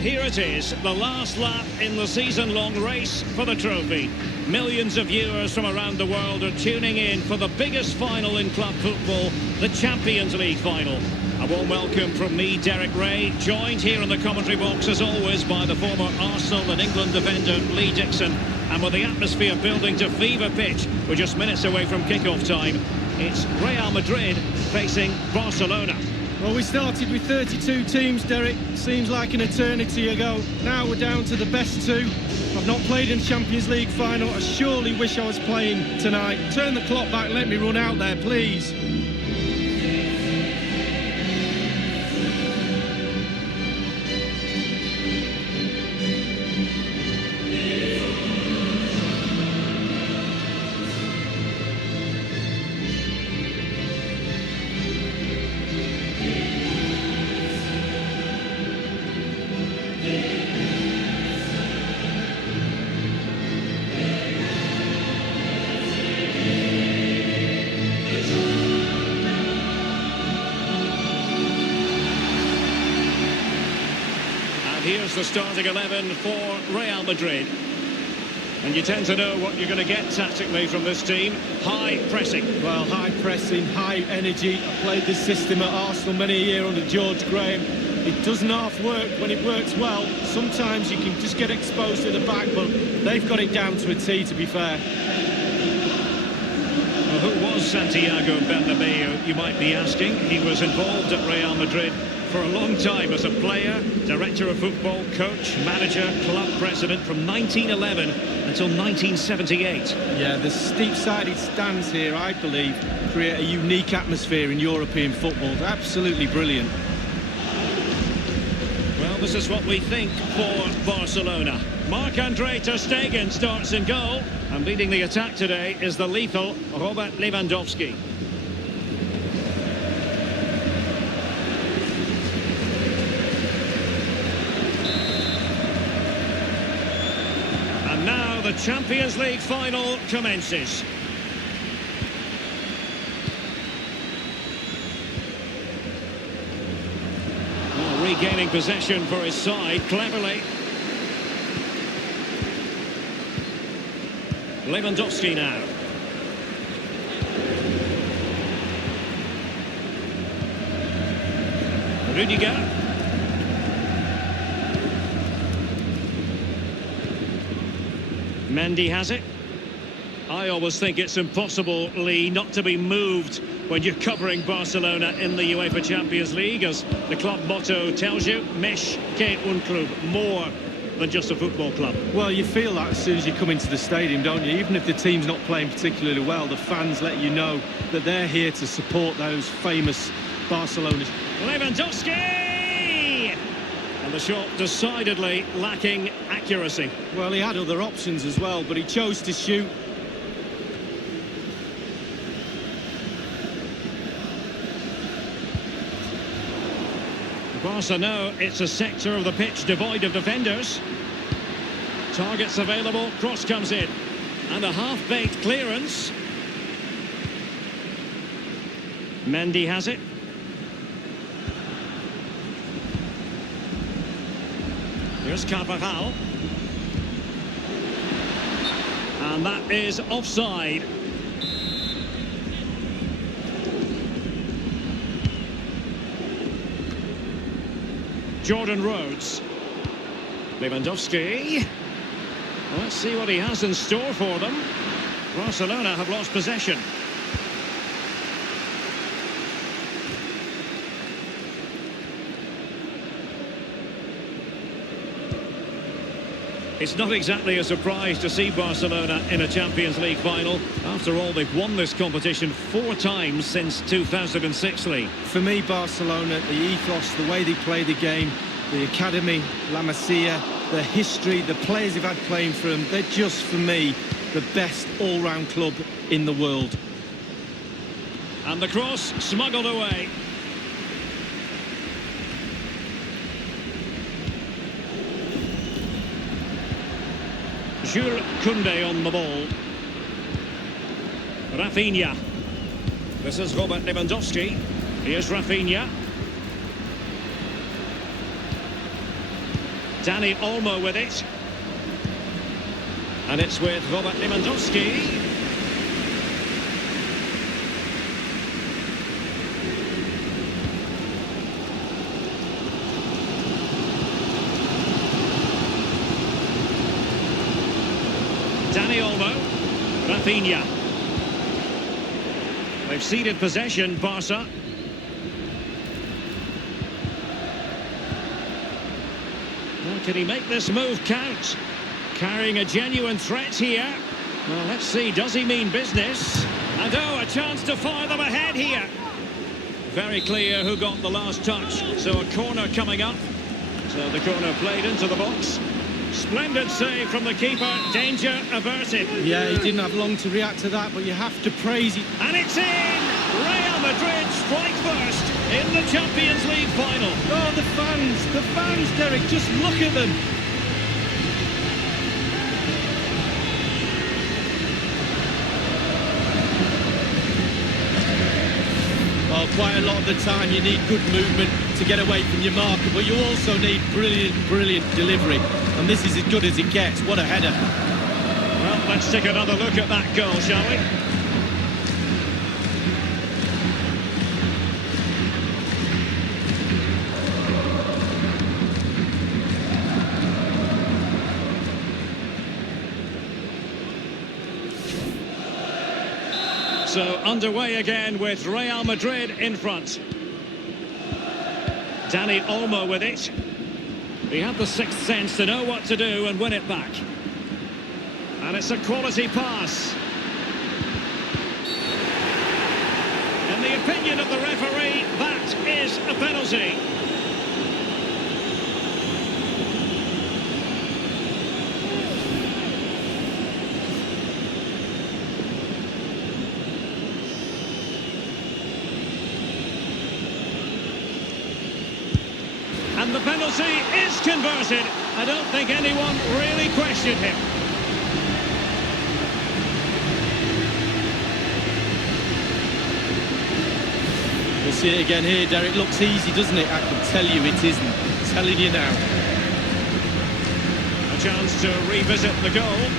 And here it is, the last lap in the season-long race for the trophy. Millions of viewers from around the world are tuning in for the biggest final in club football, the Champions League final. A warm welcome from me, Derek Ray, joined here in the commentary box as always by the former Arsenal and England defender Lee Dixon. And with the atmosphere building to fever pitch, we're just minutes away from kick-off time. It's Real Madrid facing Barcelona. Well, we started with 32 teams, Derek. Seems like an eternity ago. Now we're down to the best two. I've not played in the Champions League final. I surely wish I was playing tonight. Turn the clock back, let me run out there, please. Here's the starting 11 for Real Madrid. And you tend to know what you're going to get tactically from this team. High pressing. Well, high pressing, high energy. I played this system at Arsenal many a year under George Graham. It doesn't half work when it works well. Sometimes you can just get exposed to the back, but they've got it down to a T, to be fair. Well, who was Santiago Bernabeu, you might be asking? He was involved at Real Madrid for a long time as a player, director of football, coach, manager, club president from 1911 until 1978. Yeah, the steep-sided stands here, I believe, create a unique atmosphere in European football. Absolutely brilliant. Well, this is what we think for Barcelona. Marc-Andre ter Stegen starts in goal, and leading the attack today is the lethal Robert Lewandowski. And now the Champions League final commences. Well, regaining possession for his side cleverly. Lewandowski now. Rodrygo. Mendy has it. I always think it's impossible, Lee, not to be moved when you're covering Barcelona in the UEFA Champions League, as the club motto tells you, Més que un club, more than just a football club. Well, you feel that as soon as you come into the stadium, don't you? Even if the team's not playing particularly well, the fans let you know that they're here to support those famous Barcelonas. Lewandowski! And the shot decidedly lacking accuracy. Well, he had other options as well, but he chose to shoot. Barca know it's a sector of the pitch devoid of defenders. Targets available, cross comes in. And a half-baked clearance. Mendy has it. Here's Carvajal. And that is offside. Jordan Rhodes. Lewandowski. Well, let's see what he has in store for them. Barcelona have lost possession. It's not exactly a surprise to see Barcelona in a Champions League final. After all, they've won this competition 4 times since 2006, Lee. For me, Barcelona, the ethos, the way they play the game, the academy, La Masia, the history, the players they've had playing for them, they're just, for me, the best all-round club in the world. And the cross smuggled away. Jules Koundé on the ball. Rafinha. This is Robert Lewandowski. Here's Rafinha. Dani Olmo with it. And it's with Robert Lewandowski. Dani Olmo. Rafinha. They've ceded possession, Barca. Well, can he make this move count? Carrying a genuine threat here. Well, let's see, does he mean business? And oh, a chance to fire them ahead here. Very clear who got the last touch. So a corner coming up. So the corner played into the box. Splendid save from the keeper, danger averted. Yeah, he didn't have long to react to that, but you have to praise it. And it's in! Real Madrid strike first in the Champions League final. Oh, the fans, Derek, just look at them. Well, quite a lot of the time you need good movement to get away from your marker, but you also need brilliant delivery. And this is as good as it gets. What a header. Well, let's take another look at that goal, shall we? So underway again with Real Madrid in front. Dani Olmo with it. He had the sixth sense to know what to do and win it back. And it's a quality pass. In the opinion of the referee, that is a penalty. And the penalty is converted. I don't think anyone really questioned him. We'll see it again here, Derek. Looks easy, doesn't it? I can tell you it isn't. I'm telling you now. A chance to revisit the goal.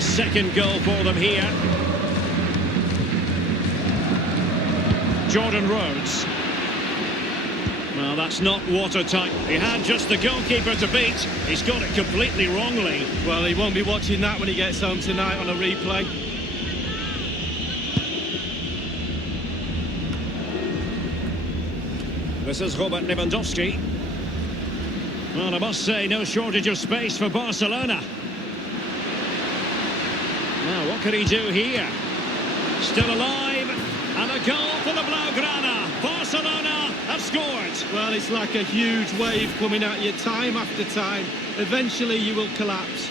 Second goal for them here. Jordan Rhodes. Well, that's not watertight. He had just the goalkeeper to beat. He's got it completely wrongly. Well, he won't be watching that when he gets home tonight on a replay. This is Robert Lewandowski. Well, I must say, no shortage of space for Barcelona. Now, what can he do here? Still alive, and a goal for the Blaugrana. Barcelona have scored. Well, it's like a huge wave coming at you time after time. Eventually, you will collapse.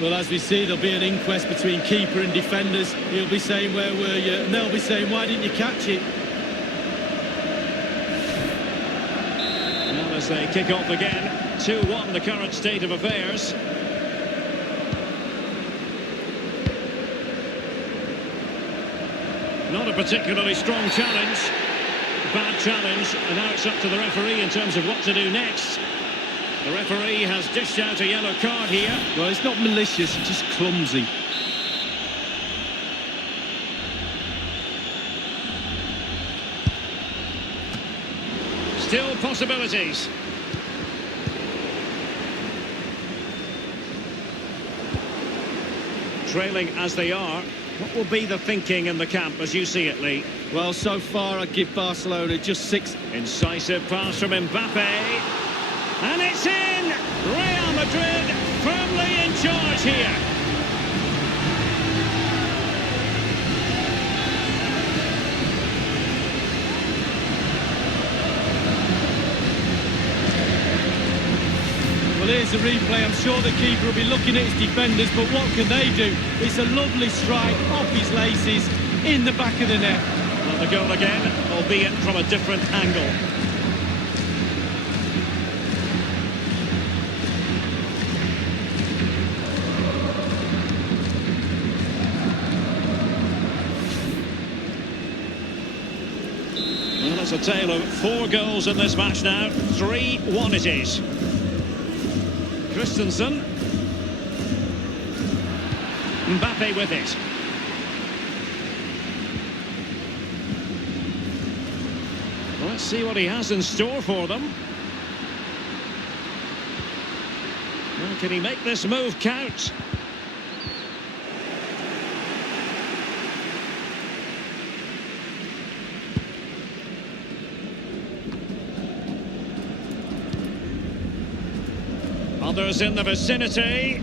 Well, as we see, there'll be an inquest between keeper and defenders. He'll be saying, where were you? And they'll be saying, why didn't you catch it? Well, as they kick off again, 2-1 the current state of affairs. Not a particularly strong challenge. Bad challenge, and now it's up to the referee in terms of what to do next. The referee has dished out a yellow card here. Well, it's not malicious, it's just clumsy. Still possibilities. Trailing as they are. What will be the thinking in the camp as you see it, Lee? Well, so far I'd give Barcelona just 6. Incisive pass from Mbappe. And it's in! Real Madrid firmly in charge here. Well, here's the replay. I'm sure the keeper will be looking at his defenders, but what can they do? It's a lovely strike off his laces in the back of the net. Well, the goal again, albeit from a different angle. It's a tale of 4 goals in this match now. 3-1 it is. Christensen. Mbappe with it. Let's see what he has in store for them. Well, can he make this move count? Others in the vicinity.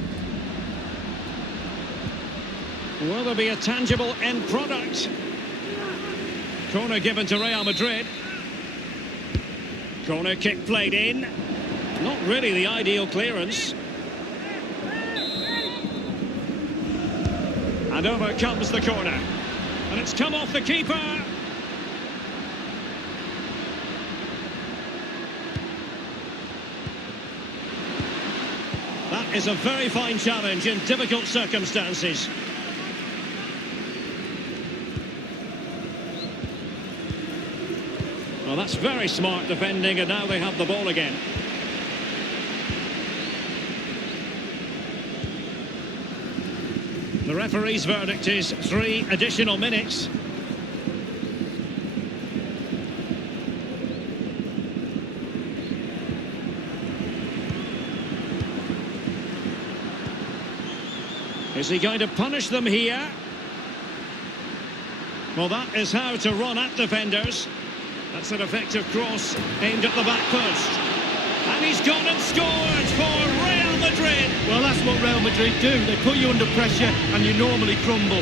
Will there be a tangible end product? Corner given to Real Madrid. Corner kick played in. Not really the ideal clearance. And over comes the corner. And it's come off the keeper. That is a very fine challenge in difficult circumstances. Well, that's very smart defending, and now they have the ball again. The referee's verdict is 3 additional minutes. Is he going to punish them here? Well, that is how to run at defenders. That's an effective cross aimed at the back post. And he's gone and scored for Real Madrid. Well, that's what Real Madrid do. They put you under pressure and you normally crumble.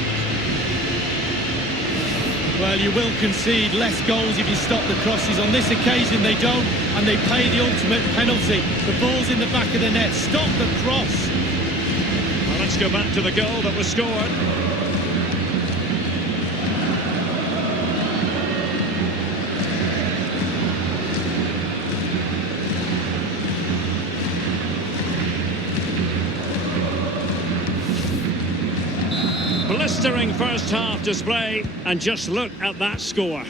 Well, you will concede less goals if you stop the crosses. On this occasion, they don't, and they pay the ultimate penalty. The ball's in the back of the net. Stop the cross. Well, let's go back to the goal that was scored. Blistering first half display, and just look at that score.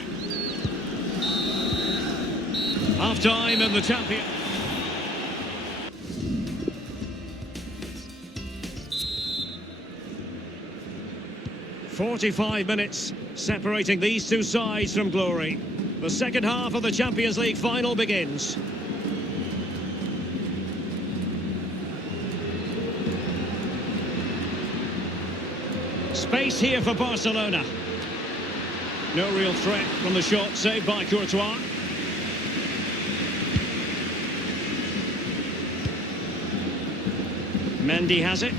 Half time in the champion. "45 minutes separating these two sides from glory. The second half of the Champions League final begins. Space here for Barcelona. No real threat from the shot saved by Courtois. Mendy has it.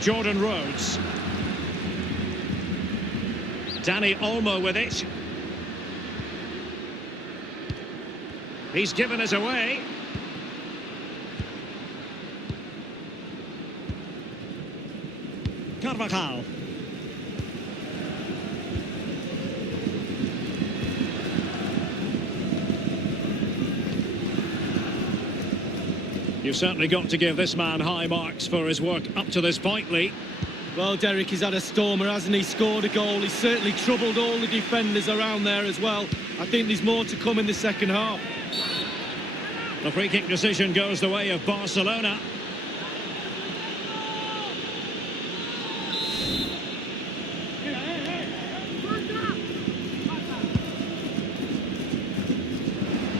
Jordan Rhodes. Dani Olmo with it. He's given us away. Carvajal. You've certainly got to give this man high marks for his work up to this point, Lee. Well, Derek, he's had a stormer, hasn't he? Scored a goal. He's certainly troubled all the defenders around there as well. I think there's more to come in the second half. The free kick decision goes the way of Barcelona.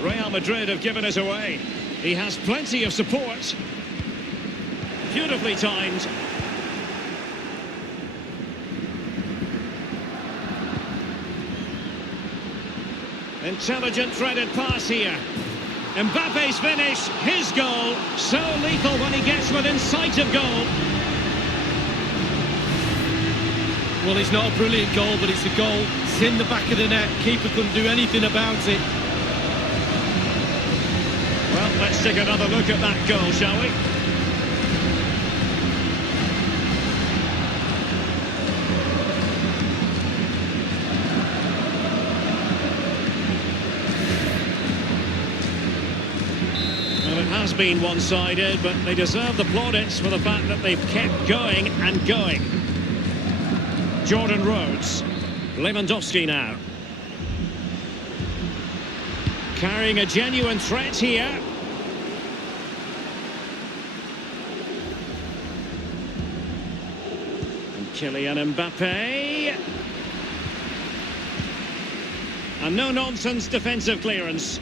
Real Madrid have given it away. He has plenty of support. Beautifully timed. Intelligent threaded pass here. Mbappe's finish, his goal. So lethal when he gets within sight of goal. Well, it's not a brilliant goal, but it's a goal. It's in the back of the net. Keeper couldn't do anything about it. Well, let's take another look at that goal, shall we? Well, it has been one-sided, but they deserve the plaudits for the fact that they've kept going and going. Jordan Rhodes. Lewandowski now. Carrying a genuine threat here. And Kylian Mbappe. And no-nonsense defensive clearance.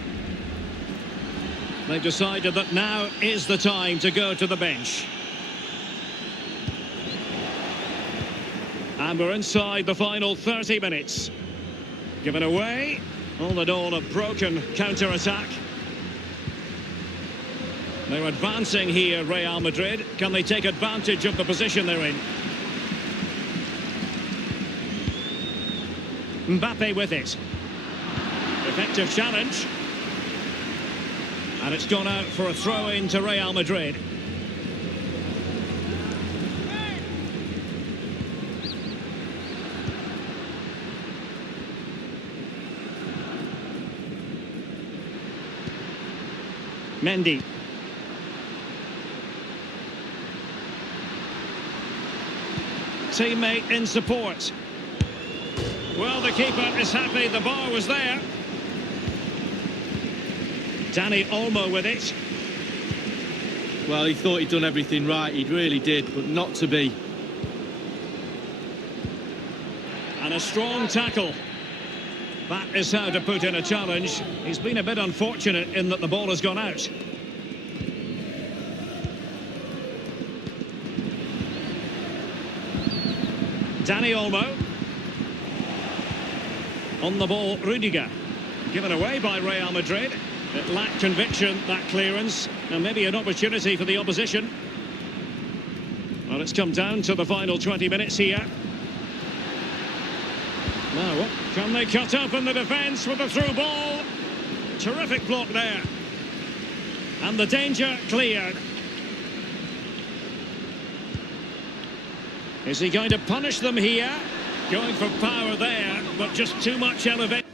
They've decided that now is the time to go to the bench. And we're inside the final 30 minutes. Given away. All in all, a broken counter-attack. They're advancing here, Real Madrid. Can they take advantage of the position they're in? Mbappe with it. Effective challenge. And it's gone out for a throw-in to Real Madrid. Mendy. Teammate in support. Well, the keeper is happy the bar was there. Dani Olmo with it. Well, he thought he'd done everything right, he really did, but not to be. And a strong tackle. That is how to put in a challenge. He's been a bit unfortunate in that the ball has gone out. Dani Olmo. On the ball, Rodrygo. Given away by Real Madrid. It lacked conviction, that clearance. And maybe an opportunity for the opposition. Well, it's come down to the final 20 minutes here. Now, what can they cut up in the defence with the through ball? Terrific block there. And the danger cleared. Is he going to punish them here? Going for power there, but just too much elevation.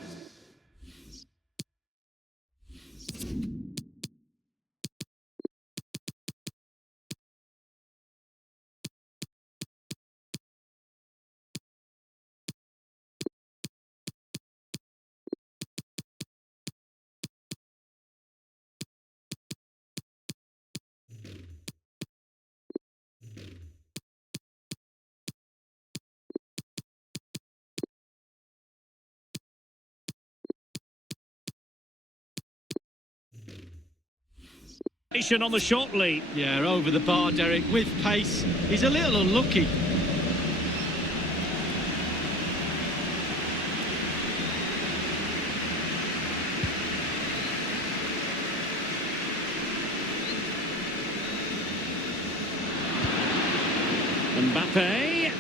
On the short lead. Yeah, over the bar, Derek, with pace. He's a little unlucky. Mbappe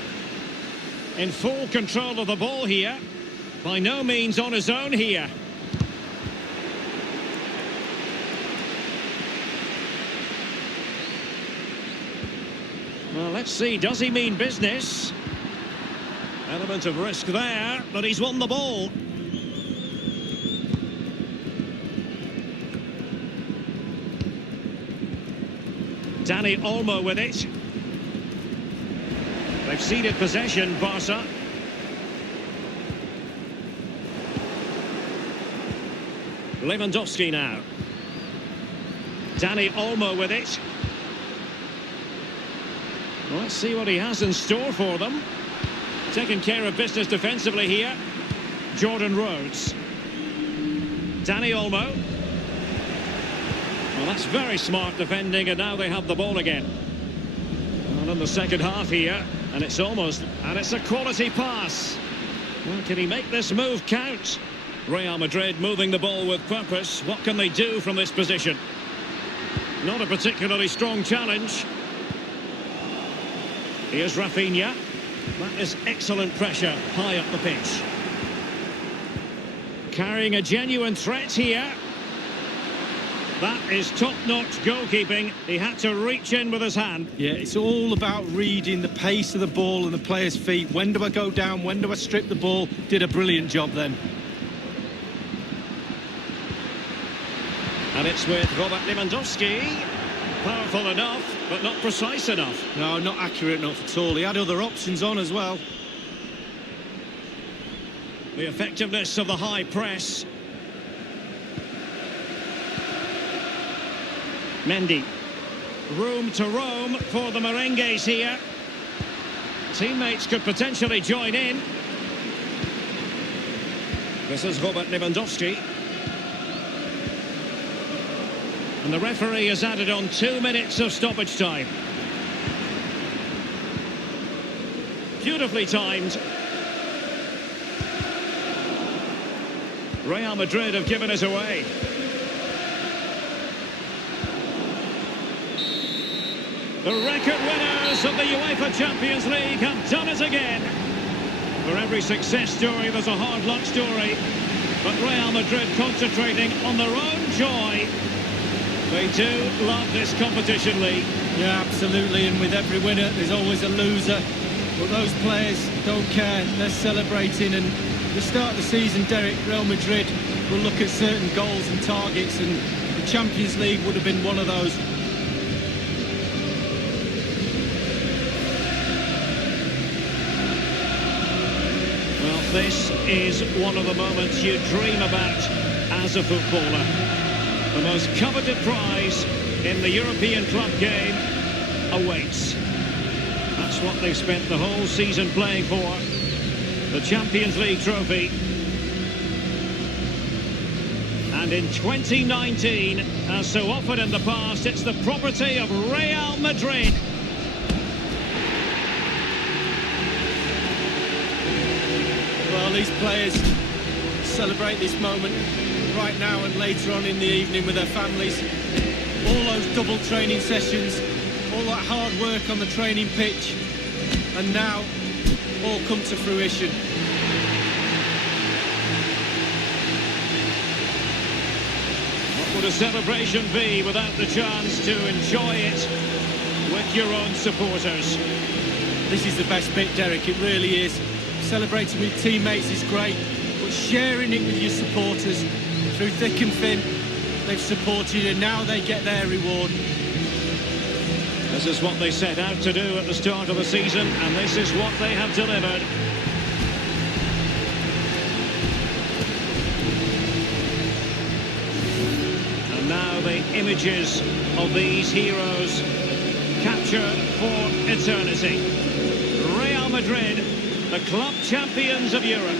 in full control of the ball here. By no means on his own here. Well, let's see, does he mean business? Element of risk there, but he's won the ball. Dani Olmo with it. They've ceded possession, Barca. Lewandowski now. Dani Olmo with it. Well, let's see what he has in store for them. Taking care of business defensively here. Jordan Rhodes. Dani Olmo. Well, that's very smart defending, and now they have the ball again. And in the second half here, and it's a quality pass. Well, can he make this move count? Real Madrid moving the ball with purpose. What can they do from this position? Not a particularly strong challenge. Here's Rafinha. That is excellent pressure high up the pitch. Carrying a genuine threat here. That is top-notch goalkeeping. He had to reach in with his hand. Yeah, it's all about reading the pace of the ball and the player's feet. When do I go down? When do I strip the ball? Did a brilliant job then. And it's with Robert Lewandowski. Powerful enough, but not precise enough. No, not accurate enough at all. He had other options on as well. The effectiveness of the high press. Mendy. Room to roam for the merengues here. Teammates could potentially join in. This is Robert Lewandowski. And the referee has added on 2 minutes of stoppage time. Beautifully timed. Real Madrid have given us away. The record winners of the UEFA Champions League have done it again. For every success story, there's a hard luck story. But Real Madrid concentrating on their own joy. They do love this competition league. Yeah, absolutely. And with every winner, there's always a loser. But those players don't care. They're celebrating. And at the start of the season, Derek, Real Madrid will look at certain goals and targets. And the Champions League would have been one of those. This is one of the moments you dream about as a footballer. The most coveted prize in the European club game awaits. That's what they've spent the whole season playing for. The Champions League trophy. And in 2019, as so often in the past, it's the property of Real Madrid. Well, these players celebrate this moment right now and later on in the evening with their families. All those double training sessions, all that hard work on the training pitch, and now all come to fruition. What would a celebration be without the chance to enjoy it with your own supporters? This is the best bit, Derek, it really is. Celebrating with teammates is great, but sharing it with your supporters through thick and thin, they've supported you and now they get their reward. This is what they set out to do at the start of the season, and this is what they have delivered. And now the images of these heroes capture for eternity. Real Madrid, the club champions of Europe.